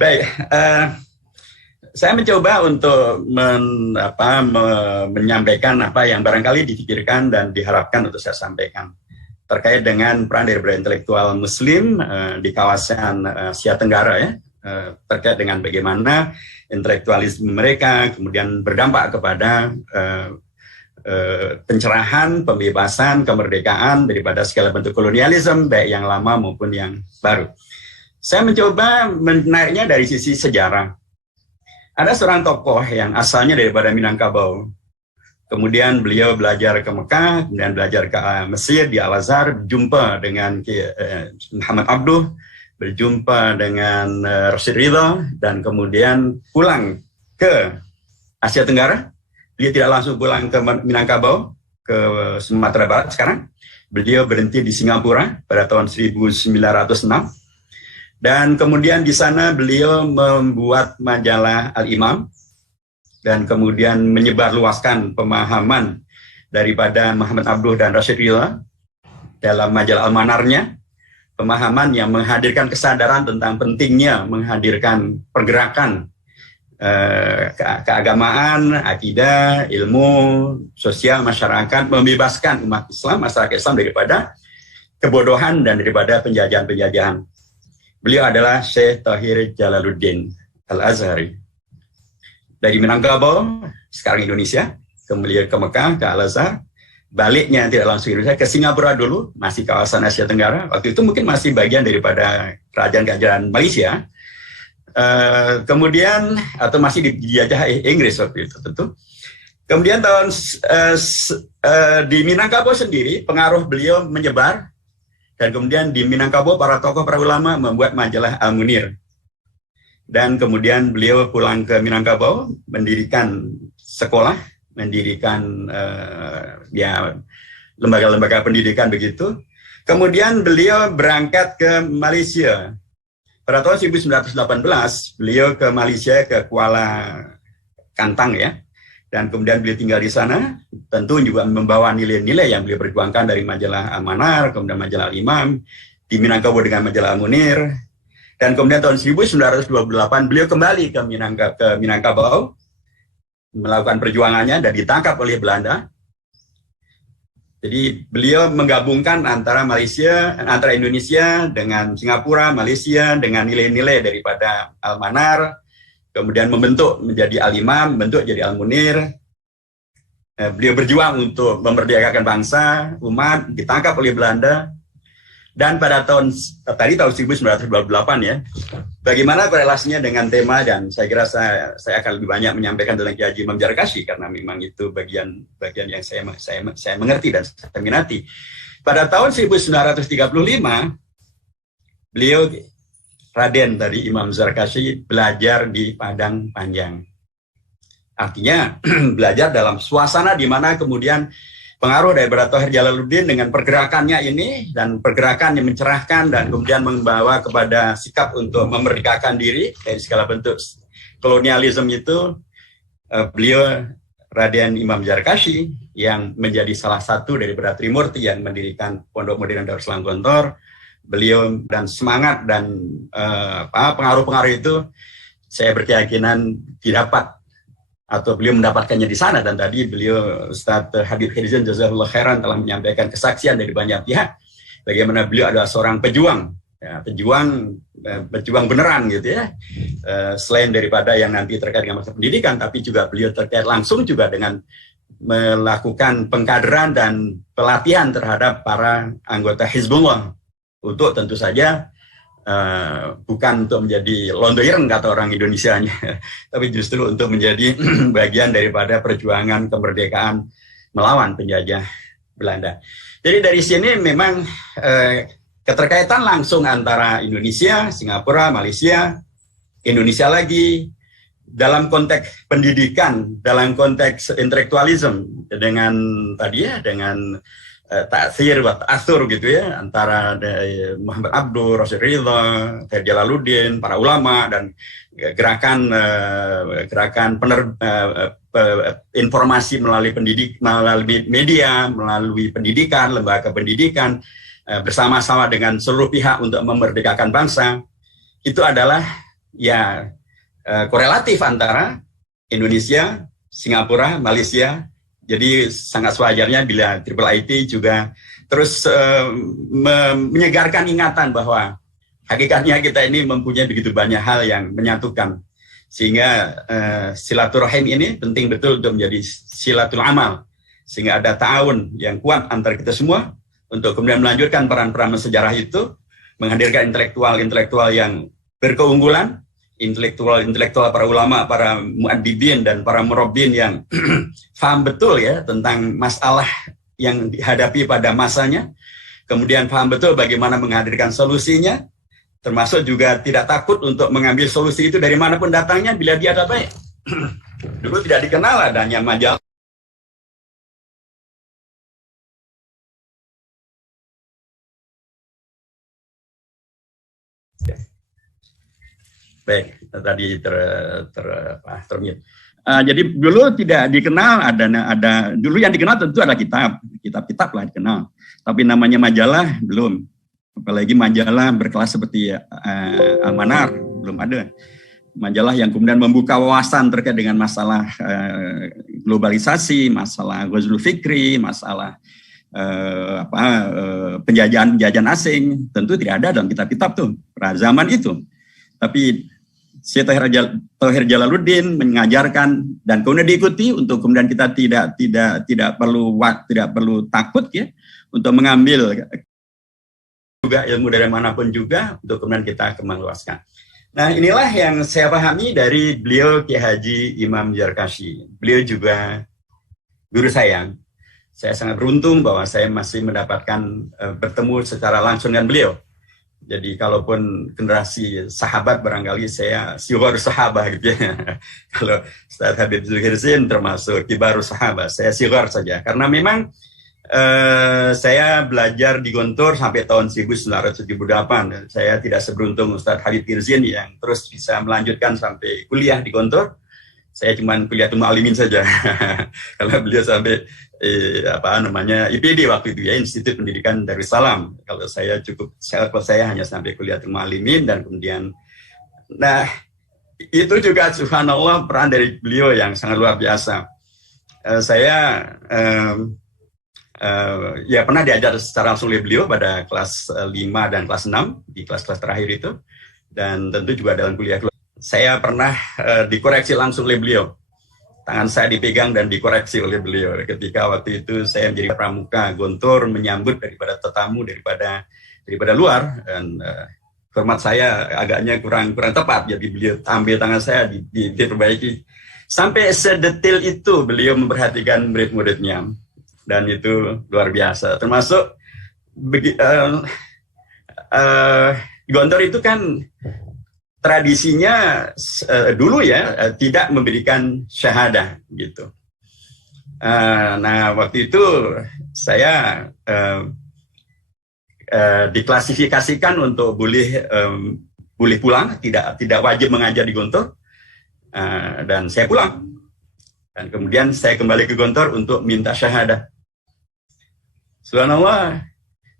Baik, saya mencoba untuk menyampaikan apa yang barangkali dipikirkan dan diharapkan untuk saya sampaikan terkait dengan peran dari intelektual Muslim di kawasan Asia Tenggara ya, terkait dengan bagaimana intelektualisme mereka kemudian berdampak kepada pencerahan, pembebasan, kemerdekaan daripada segala bentuk kolonialisme baik yang lama maupun yang baru. Saya mencoba menariknya dari sisi sejarah. Ada seorang tokoh yang asalnya daripada Minangkabau. Kemudian beliau belajar ke Mekah, kemudian belajar ke Mesir di Al-Azhar, berjumpa dengan Muhammad Abduh, berjumpa dengan Rashid Ridha, dan kemudian pulang ke Asia Tenggara. Dia tidak langsung pulang ke Minangkabau, ke Sumatera Barat sekarang. Beliau berhenti di Singapura pada tahun 1906. Dan kemudian di sana beliau membuat majalah Al-Imam dan kemudian menyebarluaskan pemahaman daripada Muhammad Abduh dan Rashid Ridha dalam majalah Al-Manarnya, pemahaman yang menghadirkan kesadaran tentang pentingnya menghadirkan pergerakan keagamaan, akidah, ilmu, sosial, masyarakat, membebaskan umat Islam, masyarakat Islam daripada kebodohan dan daripada penjajahan-penjajahan. Beliau adalah Syekh Tahir Jalaluddin Al-Azhari. Dari Minangkabau, sekarang Indonesia, kemudian ke Mekah, ke Al-Azhar, baliknya tidak langsung Indonesia, ke Singapura dulu, masih kawasan Asia Tenggara, waktu itu mungkin masih bagian daripada kerajaan Malaysia, kemudian, atau masih dijajah Inggris waktu itu tentu. Kemudian di Minangkabau sendiri, pengaruh beliau menyebar, dan kemudian di Minangkabau para tokoh, para ulama membuat majalah Al-Munir. Dan kemudian beliau pulang ke Minangkabau, mendirikan sekolah, mendirikan lembaga-lembaga pendidikan begitu. Kemudian beliau berangkat ke Malaysia. Pada tahun 1918, beliau ke Malaysia, ke Kuala Kantang ya. Dan kemudian beliau tinggal di sana, tentu juga membawa nilai-nilai yang beliau perjuangkan dari majalah Al-Manar, kemudian majalah Al-Imam, di Minangkabau dengan majalah Al-Munir. Dan kemudian tahun 1928 beliau kembali ke Minangkabau, melakukan perjuangannya dan ditangkap oleh Belanda. Jadi beliau menggabungkan antara Indonesia dengan Singapura, Malaysia dengan nilai-nilai daripada Al-Manar, kemudian membentuk menjadi Al-Imam, membentuk jadi Al-Munir. Beliau berjuang untuk memerdekakan bangsa, umat, ditangkap oleh Belanda. Dan pada tahun 1928 ya, bagaimana korelasinya dengan tema, dan saya kira saya akan lebih banyak menyampaikan tentang Kiai Haji Imam Zarkashi karena memang itu bagian yang saya mengerti dan saya minati. Pada tahun 1935 beliau Raden dari Imam Zarkashi belajar di Padang Panjang. Artinya belajar dalam suasana di mana kemudian pengaruh dari Tahir Jalaluddin dengan pergerakannya ini dan pergerakan yang mencerahkan dan kemudian membawa kepada sikap untuk memerdekakan diri dari segala bentuk kolonialisme itu, beliau Raden Imam Zarkashi yang menjadi salah satu daripada Trimurti yang mendirikan Pondok Modern Darussalam Gontor. Beliau dan semangat dan pengaruh-pengaruh itu saya berkeyakinan didapat atau beliau mendapatkannya di sana, dan tadi beliau Ustadz Habib Hirzan Jazakallah Khairan telah menyampaikan kesaksian dari banyak pihak bagaimana beliau adalah seorang pejuang ya, pejuang beneran gitu ya, selain daripada yang nanti terkait dengan masalah pendidikan, tapi juga beliau terkait langsung juga dengan melakukan pengkaderan dan pelatihan terhadap para anggota Hizbullah untuk tentu saja bukan untuk menjadi londoyern kata orang Indonesianya, tapi justru untuk menjadi bagian daripada perjuangan kemerdekaan melawan penjajah Belanda. Jadi dari sini memang keterkaitan langsung antara Indonesia, Singapura, Malaysia, Indonesia lagi dalam konteks pendidikan, dalam konteks intelektualisme dengan tadi ya dengan taksir wa ta'atsur gitu ya antara Muhammad Abduh, Rashid Ridha, Tahir Jalaluddin, para ulama dan gerakan informasi melalui media, melalui pendidikan, lembaga pendidikan bersama-sama dengan seluruh pihak untuk memerdekakan bangsa. Itu adalah ya korelatif antara Indonesia, Singapura, Malaysia. Jadi sangat sewajarnya bila Triple IT juga terus menyegarkan ingatan bahwa hakikatnya kita ini mempunyai begitu banyak hal yang menyatukan. Sehingga silaturahim ini penting betul untuk menjadi silatul amal. Sehingga ada ta'awun yang kuat antara kita semua untuk kemudian melanjutkan peran-peran sejarah itu, menghadirkan intelektual-intelektual yang berkeunggulan, intelektual para ulama, para mu'adibin dan para murabbin yang paham betul ya tentang masalah yang dihadapi pada masanya, kemudian paham betul bagaimana menghadirkan solusinya, termasuk juga tidak takut untuk mengambil solusi itu dari manapun datangnya bila dia ada baik. Dulu tidak dikenal adanya majalah. Baik, tadi termute. Jadi dulu tidak dikenal ada dulu yang dikenal tentu ada kitab lah dikenal. Tapi namanya majalah belum. Apalagi majalah berkelas seperti Al-Manar belum ada. Majalah yang kemudian membuka wawasan terkait dengan masalah globalisasi, masalah Ghazul Fikri, masalah penjajahan asing, tentu tidak ada dalam kitab-kitab tuh pada zaman itu. Tapi Syekh Thohir Jalaluddin mengajarkan dan kemudian diikuti untuk kemudian kita tidak perlu takut ya untuk mengambil juga ilmu dari manapun juga untuk kemudian kita kembangluaskan. Nah, inilah yang saya pahami dari beliau Kiai Haji Imam Zarkashi. Beliau juga guru saya. Saya sangat beruntung bahwa saya masih mendapatkan bertemu secara langsung dengan beliau. Jadi kalaupun generasi sahabat barangkali saya siwar sahabat gitu ya. Kalau Ustaz Habib Zulkifli termasuk kibarus sahabat, saya siwar saja. Karena memang saya belajar di Gontor sampai tahun 1978. Saya tidak seberuntung Ustaz Habib Kirzin yang terus bisa melanjutkan sampai kuliah di Gontor. Saya cuma kuliah Mu'alimin saja. Kalau beliau sampai IPD waktu itu ya, Institut Pendidikan Darussalam. Kalau saya hanya sampai kuliah Mu'alimin dan kemudian itu juga subhanallah peran dari beliau yang sangat luar biasa. Saya pernah diajar secara langsung oleh beliau pada kelas 5 dan kelas 6 di kelas-kelas terakhir itu, dan tentu juga dalam kuliah saya pernah dikoreksi langsung oleh beliau. Tangan saya dipegang dan dikoreksi oleh beliau ketika waktu itu saya menjadi pramuka Gontor menyambut daripada tetamu daripada luar, dan format saya agaknya kurang tepat, jadi beliau ambil tangan saya diperbaiki. Sampai sedetil itu beliau memperhatikan murid-muridnya, dan itu luar biasa. Termasuk Gontor itu kan tradisinya dulu ya tidak memberikan syahadah gitu. Nah waktu itu saya diklasifikasikan untuk boleh pulang, tidak wajib mengajar di Gontor, dan saya pulang. Dan kemudian saya kembali ke Gontor untuk minta syahadah. Subhanallah,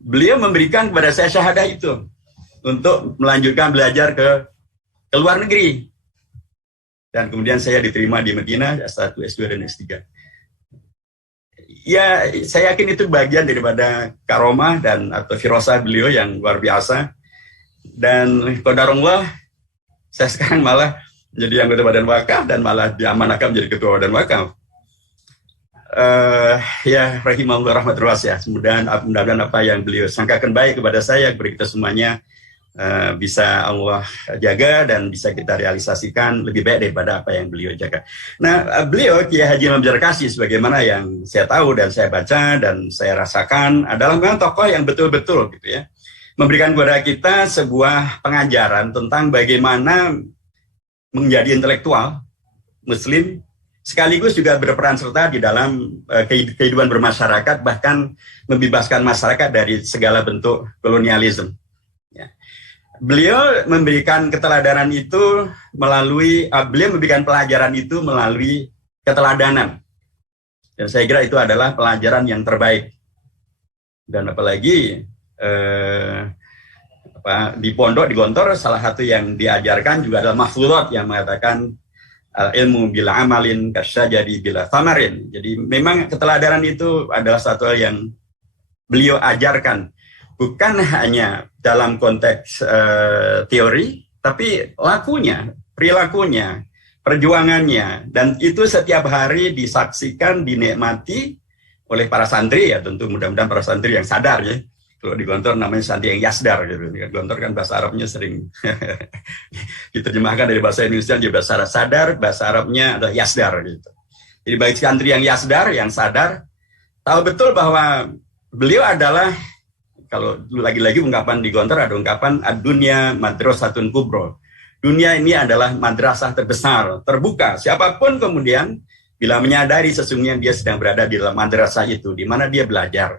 beliau memberikan kepada saya syahadah itu untuk melanjutkan belajar ke luar negeri. Dan kemudian saya diterima di Medina, S1, S2, dan S3. Ya, saya yakin itu bagian daripada karomah dan atau firasah beliau yang luar biasa. Dan qadarullah, saya sekarang malah jadi anggota Badan Wakaf dan malah diamanahkan menjadi ketua Badan Wakaf. Ya, rahimahullah rahmatullah ya. Mudah-mudahan apa yang beliau sangkakan baik kepada saya, kepada kita semuanya, bisa Allah jaga dan bisa kita realisasikan lebih baik daripada apa yang beliau jaga. Nah, beliau Kiai Haji Imam Zarkashi sebagaimana yang saya tahu dan saya baca dan saya rasakan adalah memang tokoh yang betul-betul gitu ya, memberikan kepada kita sebuah pengajaran tentang bagaimana menjadi intelektual Muslim sekaligus juga berperan serta di dalam kehidupan bermasyarakat, bahkan membebaskan masyarakat dari segala bentuk kolonialisme. Beliau memberikan keteladanan itu beliau memberikan pelajaran itu melalui keteladanan. Dan saya kira itu adalah pelajaran yang terbaik. Dan apalagi di pondok di Gontor salah satu yang diajarkan juga adalah mahfudzat yang mengatakan ilmu bila amalin kasyajari bila thamarin. Jadi memang keteladanan itu adalah satu hal yang beliau ajarkan, bukan hanya dalam konteks teori, tapi lakunya, perilakunya, perjuangannya, dan itu setiap hari disaksikan, dinikmati oleh para santri ya, tentu mudah-mudahan para santri yang sadar ya. Kalau di Gontor namanya santri yang yasdar gitu. Gontor kan bahasa Arabnya sering diterjemahkan dari bahasa Indonesia jadi bahasa sadar, bahasa Arabnya adalah yasdar gitu. Jadi baik santri yang yasdar, yang sadar, tahu betul bahwa beliau adalah, kalau lagi-lagi ungkapan di Gontor ada ungkapan ad-dunya madrasatun kubro. Dunia ini adalah madrasah terbesar, terbuka. Siapapun kemudian bila menyadari sesungguhnya dia sedang berada di dalam madrasah itu, di mana dia belajar.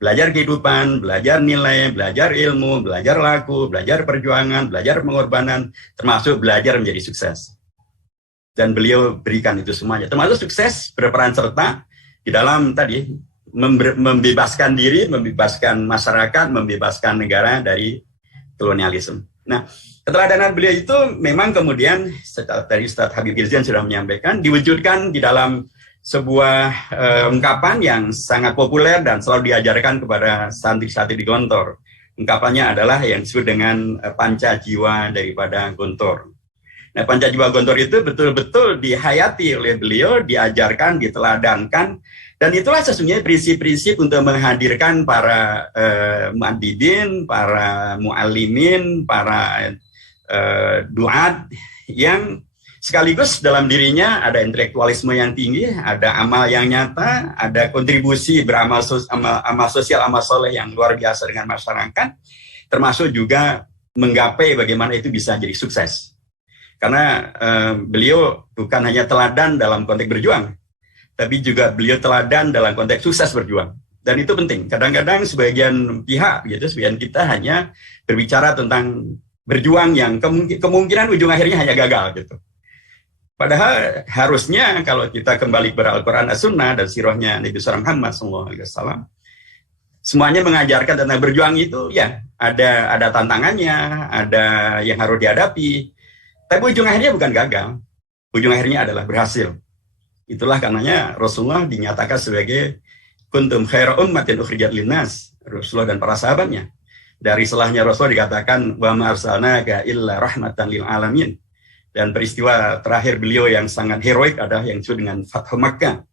Belajar kehidupan, belajar nilai, belajar ilmu, belajar laku, belajar perjuangan, belajar pengorbanan, termasuk belajar menjadi sukses. Dan beliau berikan itu semuanya. Termasuk sukses berperan serta di dalam tadi membebaskan diri, membebaskan masyarakat, membebaskan negara dari kolonialisme. Nah, keteladanan beliau itu memang kemudian tadi Ustaz Habib Irzian sudah menyampaikan, diwujudkan di dalam sebuah ungkapan yang sangat populer dan selalu diajarkan kepada santri-santri di Gontor. Ungkapannya adalah yang disebut dengan panca jiwa daripada Gontor. Nah, panca jiwa Gontor itu betul-betul dihayati oleh beliau, diajarkan, diteladankan, dan itulah sesungguhnya prinsip-prinsip untuk menghadirkan para mu'addidin, para mu'allimin, para duat yang sekaligus dalam dirinya ada intelektualisme yang tinggi, ada amal yang nyata, ada kontribusi beramal amal sosial, amal soleh yang luar biasa dengan masyarakat, termasuk juga menggapai bagaimana itu bisa jadi sukses. Karena beliau bukan hanya teladan dalam konteks berjuang, tapi juga beliau teladan dalam konteks sukses berjuang. Dan itu penting. Kadang-kadang sebagian pihak, gitu, sebagian kita hanya berbicara tentang berjuang yang kemungkinan ujung akhirnya hanya gagal, gitu. Padahal harusnya kalau kita kembali kepada Al-Quran As-Sunnah dan sirahnya Nabi Muhammad SAW, semuanya mengajarkan tentang berjuang itu ya ada tantangannya, ada yang harus dihadapi. Tapi ujung akhirnya bukan gagal, ujung akhirnya adalah berhasil. Itulah karenanya Rasulullah dinyatakan sebagai kuntum khaira ummatin ukhrijat linnas, Rasulullah dan para sahabatnya. Dari selahnya Rasulullah dikatakan wa ma arsalnaka illa rahmatan lil alamin. Dan peristiwa terakhir beliau yang sangat heroik adalah yang disebut dengan Fathu Makkah.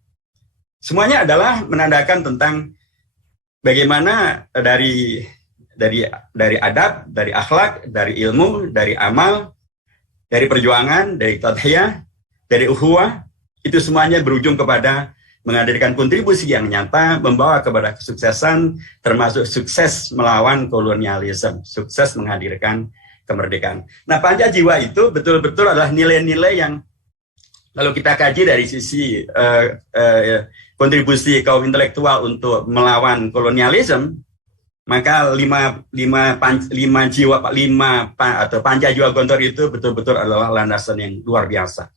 Semuanya adalah menandakan tentang bagaimana dari adab, dari akhlak, dari ilmu, dari amal, dari perjuangan, dari tadhiyah, dari ukhuwah, itu semuanya berujung kepada menghadirkan kontribusi yang nyata, membawa kepada kesuksesan, termasuk sukses melawan kolonialisme, sukses menghadirkan kemerdekaan. Nah, panca jiwa itu betul-betul adalah nilai-nilai yang kalau kita kaji dari sisi kontribusi kaum intelektual untuk melawan kolonialisme, maka panca jiwa Gontor itu betul-betul adalah landasan yang luar biasa.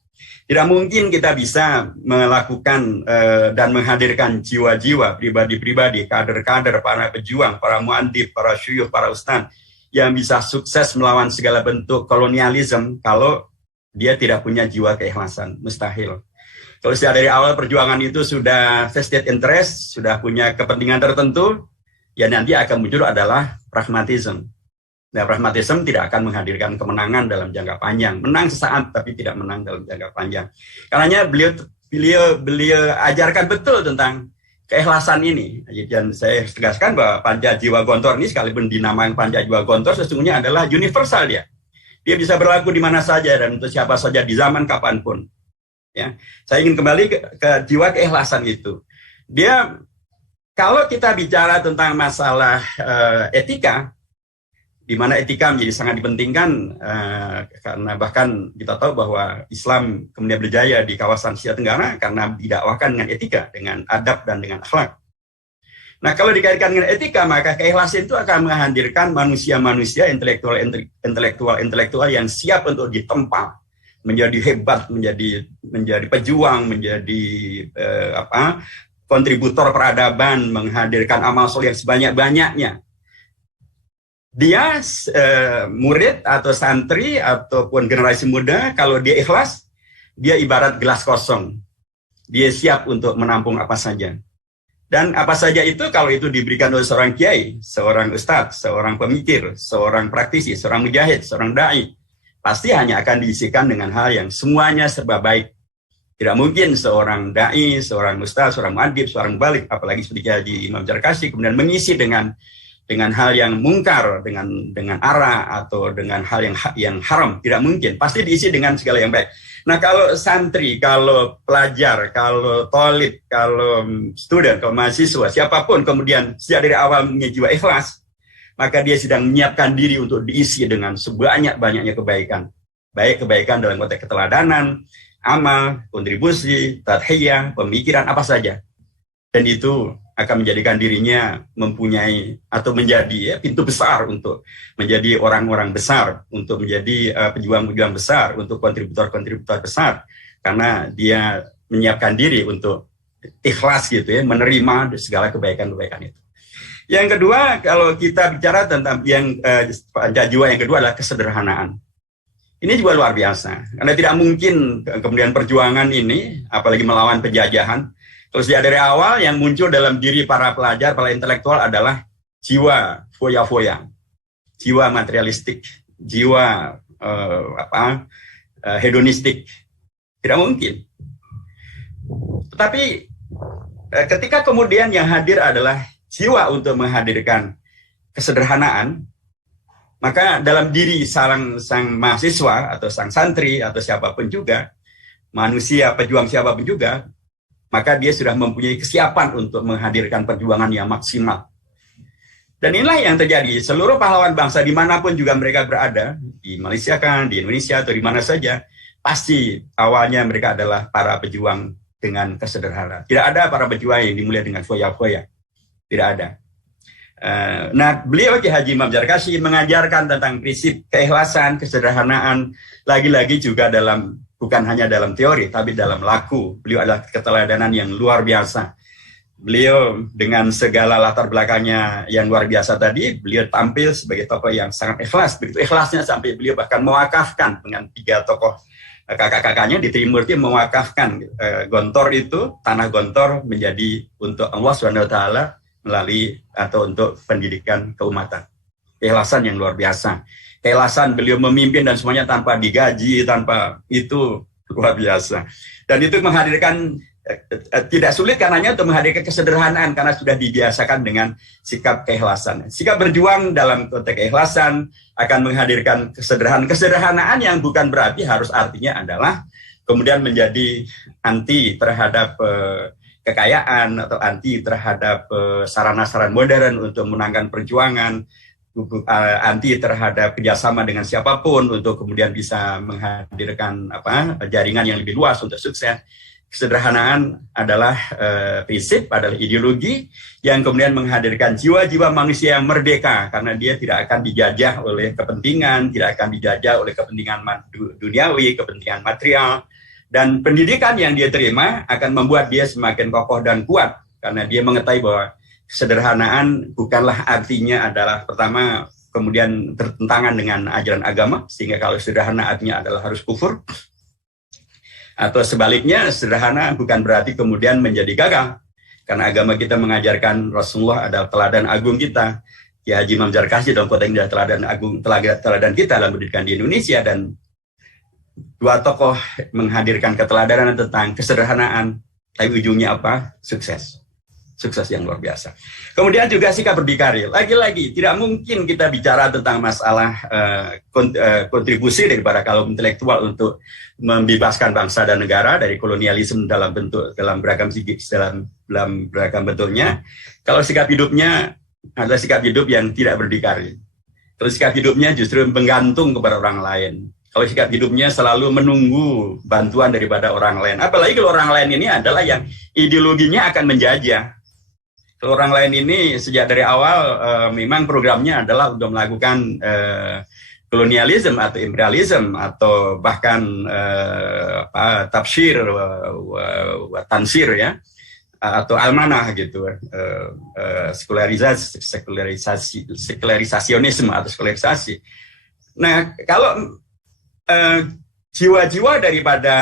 Tidak mungkin kita bisa melakukan dan menghadirkan jiwa-jiwa pribadi-pribadi, kader-kader, para pejuang, para mu'addib, para syuyukh, para ustadz yang bisa sukses melawan segala bentuk kolonialisme kalau dia tidak punya jiwa keikhlasan. Mustahil. Kalau sejak dari awal perjuangan itu sudah vested interest, sudah punya kepentingan tertentu, ya nanti akan muncul adalah pragmatisme. Nah, pragmatisme tidak akan menghadirkan kemenangan dalam jangka panjang. Menang sesaat, tapi tidak menang dalam jangka panjang. Karenanya beliau ajarkan betul tentang keikhlasan ini. Dan saya tegaskan bahwa panca jiwa Gontor ini sekalipun dinamakan panca jiwa Gontor sesungguhnya adalah universal dia. Dia bisa berlaku di mana saja dan untuk siapa saja di zaman kapanpun. Ya, saya ingin kembali ke jiwa keikhlasan itu. Dia, kalau kita bicara tentang masalah etika, di mana etika menjadi sangat dipentingkan karena bahkan kita tahu bahwa Islam kemudian berjaya di kawasan Asia Tenggara karena didakwahkan dengan etika, dengan adab dan dengan akhlak. Nah, kalau dikaitkan dengan etika, maka keikhlasan itu akan menghadirkan manusia-manusia intelektual yang siap untuk ditempa, menjadi hebat, menjadi pejuang, menjadi kontributor peradaban, menghadirkan amal soleh yang sebanyak-banyaknya. Dia murid atau santri ataupun generasi muda, kalau dia ikhlas, dia ibarat gelas kosong. Dia siap untuk menampung apa saja. Dan apa saja itu kalau itu diberikan oleh seorang kiai, seorang ustadz, seorang pemikir, seorang praktisi, seorang mujahid, seorang dai, pasti hanya akan diisikan dengan hal yang semuanya serba baik. Tidak mungkin seorang dai, seorang ustadz, seorang muadzib, seorang balik, apalagi seperti Haji Imam Zarkashi, kemudian mengisi dengan hal yang mungkar, dengan ara atau dengan hal yang haram. Tidak mungkin. Pasti diisi dengan segala yang baik. Nah, kalau santri, kalau pelajar, kalau tolib, kalau student, kalau mahasiswa, siapapun kemudian sejak dari awal mempunyai jiwa ikhlas, maka dia sedang menyiapkan diri untuk diisi dengan sebanyak-banyaknya kebaikan. Baik kebaikan dalam konteks keteladanan, amal, kontribusi, tadhiyah, pemikiran, apa saja. Dan itu akan menjadikan dirinya mempunyai atau menjadi pintu besar untuk menjadi orang-orang besar, untuk menjadi pejuang-pejuang besar, untuk kontributor-kontributor besar, karena dia menyiapkan diri untuk ikhlas gitu ya, menerima segala kebaikan-kebaikan itu. Yang kedua, kalau kita bicara tentang yang jiwa yang kedua adalah kesederhanaan. Ini juga luar biasa, karena tidak mungkin kemudian perjuangan ini, apalagi melawan penjajahan. Terus dari awal yang muncul dalam diri para pelajar, para intelektual adalah jiwa foya-foya, jiwa materialistik, jiwa hedonistik. Tidak mungkin. Tetapi ketika kemudian yang hadir adalah jiwa untuk menghadirkan kesederhanaan, maka dalam diri sang mahasiswa atau sang santri atau siapapun juga, manusia, pejuang siapapun juga, maka dia sudah mempunyai kesiapan untuk menghadirkan perjuangan yang maksimal. Dan inilah yang terjadi. Seluruh pahlawan bangsa dimanapun juga mereka berada, di Malaysia kan, di Indonesia atau di mana saja, pasti awalnya mereka adalah para pejuang dengan kesederhanaan. Tidak ada para pejuang yang dimulai dengan foya-foya. Tidak ada. Nah, beliau Ki Haji Imam Zarkashi mengajarkan tentang prinsip keikhlasan, kesederhanaan, lagi-lagi juga bukan hanya dalam teori, tapi dalam laku. Beliau adalah keteladanan yang luar biasa. Beliau dengan segala latar belakangnya yang luar biasa tadi, beliau tampil sebagai tokoh yang sangat ikhlas. Begitu ikhlasnya sampai beliau bahkan mewakafkan dengan 3 tokoh kakak-kakaknya di Trimurti, mewakafkan Gontor itu, tanah Gontor menjadi untuk Allah SWT melalui atau untuk pendidikan keumatan. Keikhlasan yang luar biasa. Keikhlasan beliau memimpin dan semuanya tanpa digaji, tanpa itu luar biasa. Dan itu menghadirkan, tidak sulit karenanya untuk menghadirkan kesederhanaan karena sudah dibiasakan dengan sikap keikhlasan. Sikap berjuang dalam konteks keikhlasan akan menghadirkan kesederhanaan. Kesederhanaan yang bukan berarti harus artinya adalah kemudian menjadi anti terhadap kekayaan atau anti terhadap sarana-sarana modern untuk menangkan perjuangan, anti terhadap kerjasama dengan siapapun untuk kemudian bisa menghadirkan jaringan yang lebih luas untuk sukses. Kesederhanaan adalah prinsip, adalah ideologi yang kemudian menghadirkan jiwa-jiwa manusia yang merdeka karena dia tidak akan dijajah oleh kepentingan, tidak akan dijajah oleh kepentingan duniawi, kepentingan material. Dan pendidikan yang dia terima akan membuat dia semakin kokoh dan kuat karena dia mengetahui bahwa kesederhanaan bukanlah artinya adalah pertama kemudian bertentangan dengan ajaran agama, sehingga kalau sederhana artinya adalah harus kufur, atau sebaliknya sederhana bukan berarti kemudian menjadi gagal, karena agama kita mengajarkan Rasulullah adalah teladan agung kita. Ki Haji Imam Zarkashi dalam konteks adalah teladan agung, teladan kita dalam pendidikan di Indonesia. Dan 2 tokoh menghadirkan keteladanan tentang kesederhanaan, tapi ujungnya apa? Sukses yang luar biasa. Kemudian juga sikap berdikari. Lagi-lagi tidak mungkin kita bicara tentang masalah kontribusi daripada kaum intelektual untuk membebaskan bangsa dan negara dari kolonialisme dalam beragam bentuknya. Kalau sikap hidupnya adalah sikap hidup yang tidak berdikari. Kalau sikap hidupnya justru menggantung kepada orang lain. Kalau sikap hidupnya selalu menunggu bantuan daripada orang lain. Apalagi kalau orang lain ini adalah yang ideologinya akan menjajah. Kalau orang lain ini sejak dari awal memang programnya adalah untuk melakukan kolonialisme atau imperialisme atau bahkan tafsir, tansir ya. atau almanah gitu, sekularisasi atau sekularisasi. Nah, kalau jiwa-jiwa daripada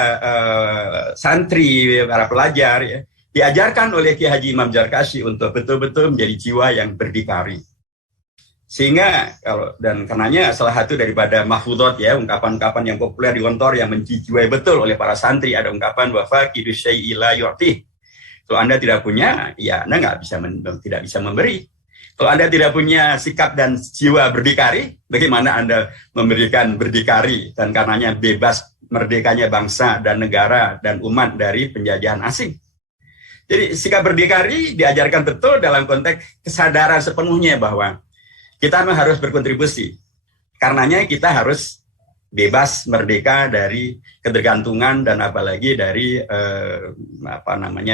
santri, para pelajar ya, diajarkan oleh Kiai Haji Imam Zarkashi untuk betul-betul menjadi jiwa yang berdikari. Sehingga karenanya salah satu daripada mahfudot ya, ungkapan-ungkapan yang populer di Gontor yang menjiwai betul oleh para santri, ada ungkapan bahwa kidu syai'i la yu'tih. Kalau Anda tidak punya, ya Anda tidak bisa memberi. Kalau Anda tidak punya sikap dan jiwa berdikari, bagaimana Anda memberikan berdikari? Dan karenanya bebas merdekanya bangsa dan negara dan umat dari penjajahan asing. Jadi sikap berdikari diajarkan betul dalam konteks kesadaran sepenuhnya bahwa kita memang harus berkontribusi. Karenanya kita harus bebas merdeka dari ketergantungan dan apalagi dari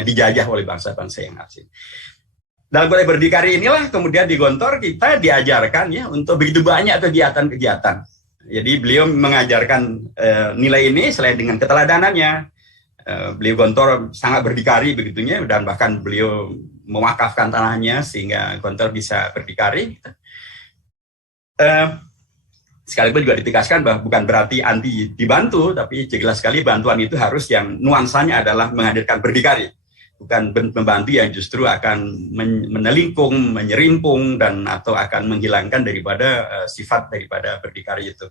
dijajah oleh bangsa-bangsa yang asing. Dalam konteks berdikari inilah kemudian di Gontor kita diajarkan ya untuk begitu banyak kegiatan-kegiatan. Jadi beliau mengajarkan nilai ini selain dengan keteladanannya. Beliau Gontor sangat berdikari begitunya, dan bahkan beliau mewakafkan tanahnya sehingga Gontor bisa berdikari. Sekalipun juga ditegaskan bahwa bukan berarti anti dibantu, tapi jelas sekali bantuan itu harus yang nuansanya adalah menghadirkan berdikari, bukan membantu yang justru akan menelingkung, menyerimpung dan atau akan menghilangkan daripada sifat daripada berdikari itu.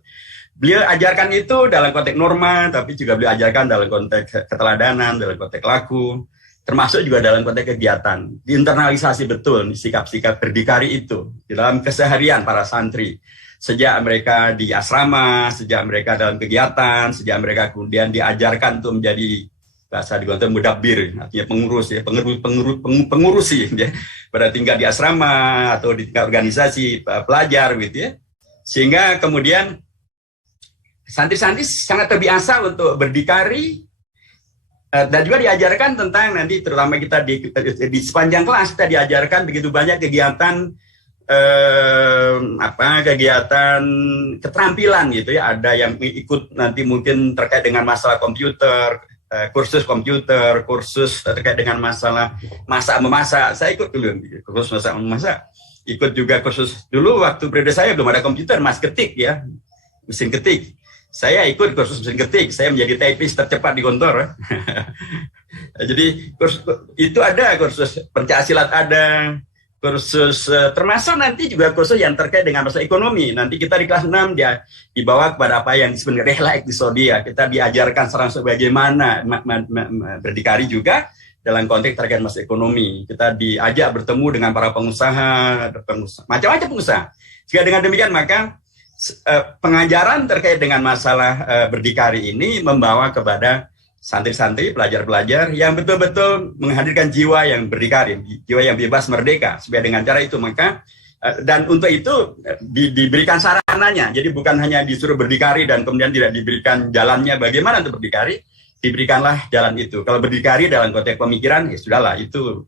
Beliau ajarkan itu dalam konteks norma, tapi juga beliau ajarkan dalam konteks keteladanan, dalam konteks laku, termasuk juga dalam konteks kegiatan. Diinternalisasi betul sikap-sikap berdikari itu di dalam keseharian para santri. Sejak mereka di asrama, sejak mereka dalam kegiatan, sejak mereka kemudian diajarkan untuk menjadi bahasa di Gontor mudabbir, artinya pengurus ya, pengurusi ya, pada tingkat di asrama atau di tingkat organisasi pelajar gitu ya. Sehingga kemudian santri-santri sangat terbiasa untuk berdikari. Dan juga diajarkan tentang nanti terutama kita di sepanjang kelas kita diajarkan begitu banyak kegiatan kegiatan keterampilan gitu ya. Ada yang ikut nanti mungkin terkait dengan masalah komputer, kursus komputer, kursus terkait dengan masalah masak-memasak. Saya ikut dulu kursus masak-memasak. Ikut juga kursus dulu waktu periode saya belum ada komputer, mas ketik ya, mesin ketik. Saya ikut kursus mesin ketik, saya menjadi typist tercepat di Gontor. Jadi itu ada kursus pencaksilat, ada kursus termasuk nanti juga kursus yang terkait dengan masalah ekonomi. Nanti kita di kelas 6 dia dibawa kepada apa yang disebut rehla iktisadia. Kita diajarkan langsung bagaimana berdikari juga dalam konteks terkait masalah ekonomi. Kita diajak bertemu dengan para pengusaha macam-macam pengusaha. Jika dengan demikian maka pengajaran terkait dengan masalah berdikari ini membawa kepada santri-santri, pelajar-pelajar yang betul-betul menghadirkan jiwa yang berdikari, jiwa yang bebas merdeka. Supaya dengan cara itu maka dan untuk itu diberikan sarananya. Jadi bukan hanya disuruh berdikari dan kemudian tidak diberikan jalannya bagaimana untuk berdikari, diberikanlah jalan itu. Kalau berdikari dalam konteks pemikiran, ya sudahlah, itu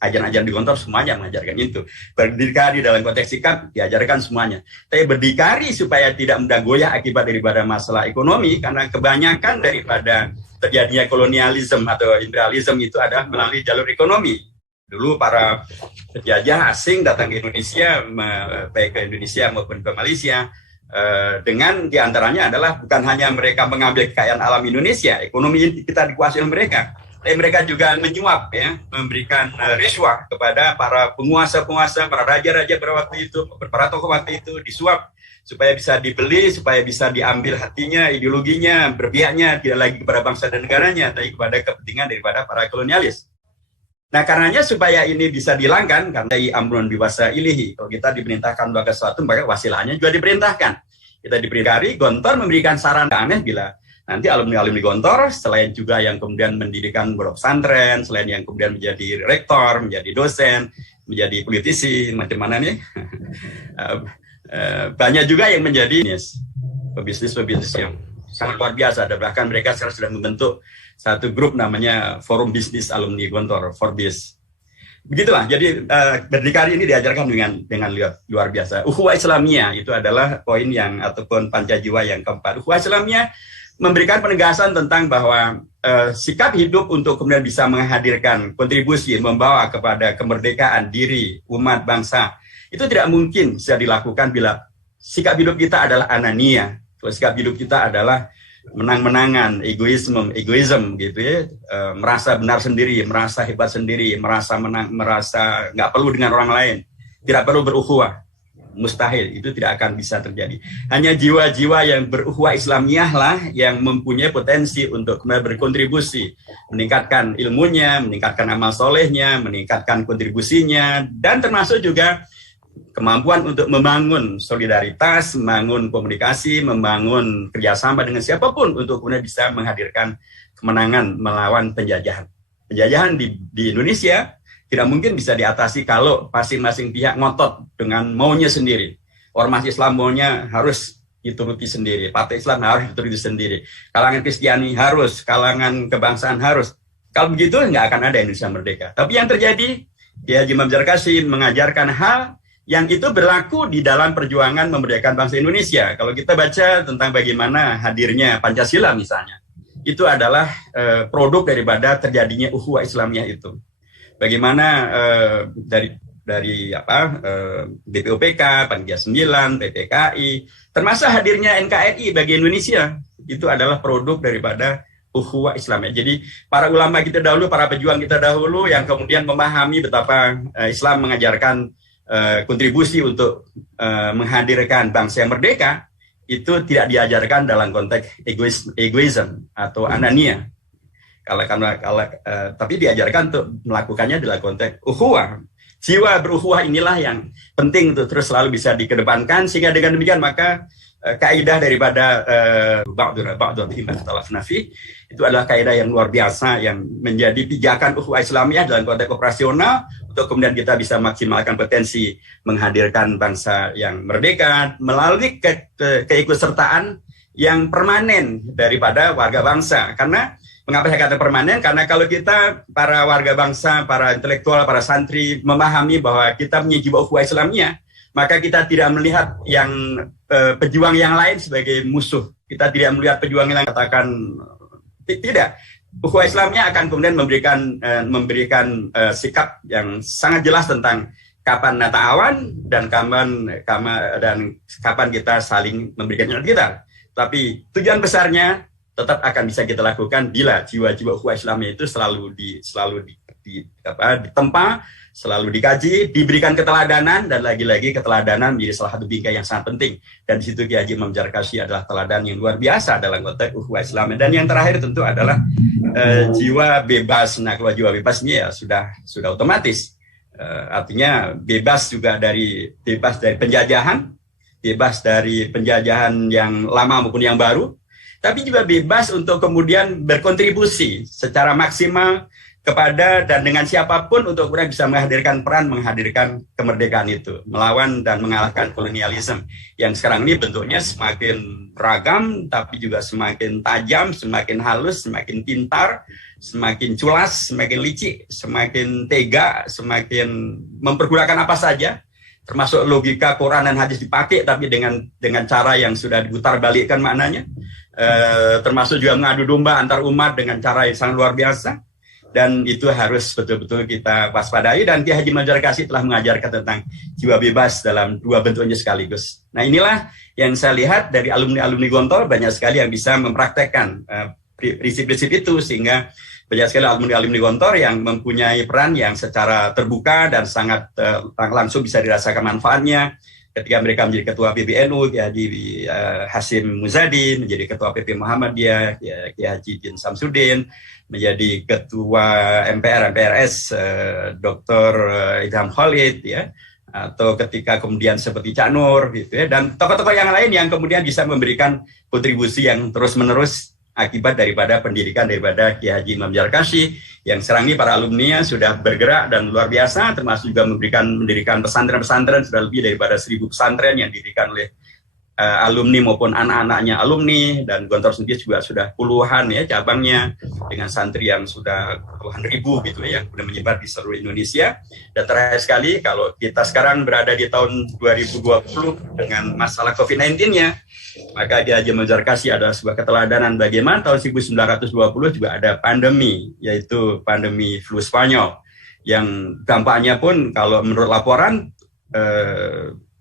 ajaran-ajaran di Gontor semuanya mengajarkan itu. Berdikari dalam konteks sikap, diajarkan semuanya. Tapi berdikari supaya tidak mudah goyah akibat daripada masalah ekonomi, karena kebanyakan daripada terjadinya kolonialisme atau imperialisme itu adalah melalui jalur ekonomi. Dulu para penjajah asing datang ke Indonesia, baik ke Indonesia maupun ke Malaysia, dengan diantaranya adalah bukan hanya mereka mengambil kekayaan alam Indonesia, ekonomi kita dikuasai oleh mereka, tapi mereka juga menyuap ya, memberikan riswah kepada para penguasa-penguasa, para raja-raja pada waktu itu, para tokoh waktu itu, disuap supaya bisa dibeli, supaya bisa diambil hatinya, ideologinya, berpihaknya tidak lagi kepada bangsa dan negaranya, tapi kepada kepentingan daripada para kolonialis. Nah, karenanya supaya ini bisa dihilangkan, karena amrun biwasa ilihi, kalau kita diperintahkan melakukan sesuatu, maka wasilahnya juga diperintahkan. Kita diperintahkan, Gontor memberikan saran aneh bila nanti alumni-alumni Gontor, selain juga yang kemudian mendirikan pondok pesantren, selain yang kemudian menjadi rektor, menjadi dosen, menjadi politisi, macam mana nih, banyak juga yang menjadi pebisnis yang sangat luar biasa. Dan bahkan mereka sekarang sudah membentuk satu grup namanya Forum Bisnis Alumni Gontor, Forbis. Begitulah. Jadi berdikari ini diajarkan dengan luar biasa. Ukhuwah Islamiyah itu adalah poin yang ataupun panca jiwa yang keempat. Ukhuwah Islamiyah memberikan penegasan tentang bahwa sikap hidup untuk kemudian bisa menghadirkan kontribusi, membawa kepada kemerdekaan diri umat bangsa, itu tidak mungkin bisa dilakukan bila sikap hidup kita adalah anania. Kalau sikap hidup kita adalah menang-menangan, egoisme gitu ya, merasa benar sendiri, merasa hebat sendiri, merasa menang, merasa nggak perlu dengan orang lain, tidak perlu berukhuwah. Mustahil, itu tidak akan bisa terjadi. Hanya jiwa-jiwa yang berukhuwah Islamiyah lah yang mempunyai potensi untuk berkontribusi, meningkatkan ilmunya, meningkatkan amal solehnya, meningkatkan kontribusinya, dan termasuk juga kemampuan untuk membangun solidaritas, membangun komunikasi, membangun kerjasama dengan siapapun untuk kemudian bisa menghadirkan kemenangan melawan penjajahan. Penjajahan di Indonesia tidak mungkin bisa diatasi kalau masing-masing pihak ngotot dengan maunya sendiri. Ormas Islam maunya harus dituruti sendiri, partai Islam harus dituruti sendiri, kalangan Kristiani harus, kalangan kebangsaan harus. Kalau begitu nggak akan ada Indonesia merdeka. Tapi yang terjadi, Kiai Haji Imam Zarkashi mengajarkan hal yang itu berlaku di dalam perjuangan memerdekakan bangsa Indonesia. Kalau kita baca tentang bagaimana hadirnya Pancasila misalnya, itu adalah produk daripada terjadinya ukhuwah Islamiyah itu. Bagaimana dari BPOPK, Panitia 9, PPKI, termasuk hadirnya NKRI bagi Indonesia, itu adalah produk daripada ukhuwah Islamiyah. Jadi para ulama kita dahulu, para pejuang kita dahulu yang kemudian memahami betapa Islam mengajarkan kontribusi untuk menghadirkan bangsa yang merdeka, itu tidak diajarkan dalam konteks egoisme atau anania. Tapi diajarkan untuk melakukannya dalam konteks ukhuwah. Jiwa berukhuwah inilah yang penting untuk terus selalu bisa dikedepankan, sehingga dengan demikian maka kaidah daripada ba'dul himmat talafna fi itu adalah kaidah yang luar biasa yang menjadi pijakan ukhuwah Islamiyah dalam konteks operasional untuk kemudian kita bisa maksimalkan potensi menghadirkan bangsa yang merdeka melalui keikutsertaan yang permanen daripada warga bangsa. Karena mengapa saya kata permanen? Karena kalau kita, para warga bangsa, para intelektual, para santri memahami bahwa kita punya jiwa ukhuwah Islamiyah, maka kita tidak melihat yang pejuang yang lain sebagai musuh. Kita tidak melihat pejuang yang katakan tidak. Ukhuwah Islamiyah akan kemudian memberikan sikap yang sangat jelas tentang kapan nata'awan dan kapan kita saling memberikan kita. Tapi tujuan besarnya tetap akan bisa kita lakukan bila jiwa-jiwa ukhuwah Islamiyah itu selalu ditempa, selalu dikaji, diberikan keteladanan, dan lagi-lagi keteladanan menjadi salah satu bingkai yang sangat penting. Dan di situ Kiai Haji Imam Zarkashi adalah teladan yang luar biasa dalam konteks ukhuwah Islamiyah. Dan yang terakhir tentu adalah jiwa bebas. Nah, kalau jiwa bebas ini ya sudah otomatis. Artinya bebas dari penjajahan, bebas dari penjajahan yang lama maupun yang baru, tapi juga bebas untuk kemudian berkontribusi secara maksimal kepada dan dengan siapapun untuk kemudian bisa menghadirkan kemerdekaan itu, melawan dan mengalahkan kolonialisme yang sekarang ini bentuknya semakin beragam, tapi juga semakin tajam, semakin halus, semakin pintar, semakin culas, semakin licik, semakin tega, semakin mempergunakan apa saja, termasuk logika Quran dan hadis dipakai, tapi dengan cara yang sudah diputar balikkan maknanya. Termasuk juga mengadu domba antar umat dengan cara yang sangat luar biasa, dan itu harus betul-betul kita waspadai. Dan Kiai Haji Imam Zarkashi telah mengajarkan tentang jiwa bebas dalam dua bentuknya sekaligus. Nah, inilah yang saya lihat dari alumni-alumni Gontor, banyak sekali yang bisa mempraktekkan prinsip-prinsip itu, sehingga banyak sekali alumni-alumni Gontor yang mempunyai peran yang secara terbuka dan sangat langsung bisa dirasakan manfaatnya. Ketika mereka menjadi ketua PBNU, Kiai Haji Hasyim Muzadi, menjadi ketua PP Muhammadiyah, Kiai Haji Jin Samsudin, menjadi ketua MPRS Dr. Idham Khalid, ya, atau ketika kemudian seperti Cak Nur, gitu ya, dan tokoh-tokoh yang lain yang kemudian bisa memberikan kontribusi yang terus-menerus akibat daripada pendidikan daripada Kiai Haji Imam Zarkashi, yang sekarang ini para alumninya sudah bergerak dan luar biasa, termasuk juga mendirikan pesantren-pesantren, sudah lebih daripada 1.000 pesantren yang didirikan oleh alumni maupun anak-anaknya alumni, dan Gontor sendiri juga sudah puluhan ya cabangnya dengan santri yang sudah puluhan ribu gitu ya, sudah menyebar di seluruh Indonesia. Dan terakhir sekali, kalau kita sekarang berada di tahun 2020 dengan masalah COVID-19-nya, maka di Haji Muzarkasi ada sebuah keteladanan bagaimana tahun 1920 juga ada pandemi, yaitu pandemi flu Spanyol, yang dampaknya pun kalau menurut laporan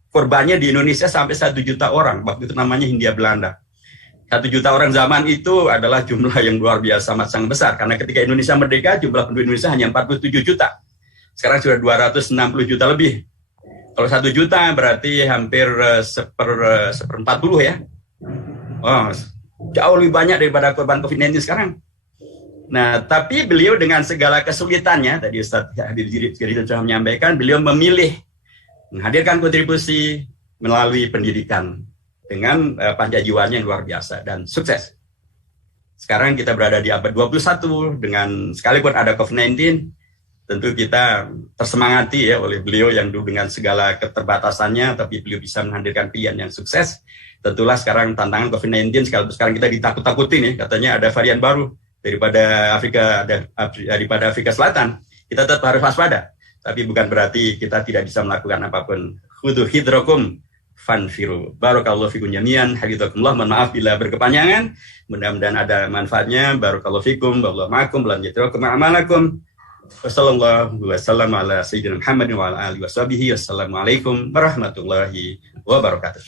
korbannya di Indonesia sampai 1 juta orang, waktu itu namanya Hindia Belanda. 1 juta orang zaman itu adalah jumlah yang luar biasa, sangat besar, karena ketika Indonesia merdeka jumlah penduduk Indonesia hanya 47 juta. Sekarang sudah 260 juta lebih. Kalau 1 juta berarti hampir seperempat puluh ya. Oh, jauh lebih banyak daripada korban COVID-19 sekarang. Nah, tapi beliau dengan segala kesulitannya, tadi Ustaz Hadir sudah menyampaikan, beliau memilih menghadirkan kontribusi melalui pendidikan dengan panca jiwanya yang luar biasa dan sukses. Sekarang kita berada di abad 21 dengan sekalipun ada COVID-19, tentu kita tersemangati ya oleh beliau yang dulu dengan segala keterbatasannya, tapi beliau bisa menghadirkan pilihan yang sukses. Tentulah sekarang tantangan COVID-19, sekarang kita ditakut-takutin ya, katanya ada varian baru daripada Afrika Selatan. Kita tetap harus waspada. Tapi bukan berarti kita tidak bisa melakukan apapun. Khudhu hidrakum fanfiru. Barakallahu fikum jami'an. Hafizakumullah. Mohon maaf bila berkepanjangan. Mudah-mudahan ada manfaatnya. Barakallahu fikum. Wallahu ma'akum. Lan yatrakum amalakum. Wassallallahu wasallam ala sayyidina Muhammadin wa ala alihi washabihi. Wassalamualaikum warahmatullahi wabarakatuh.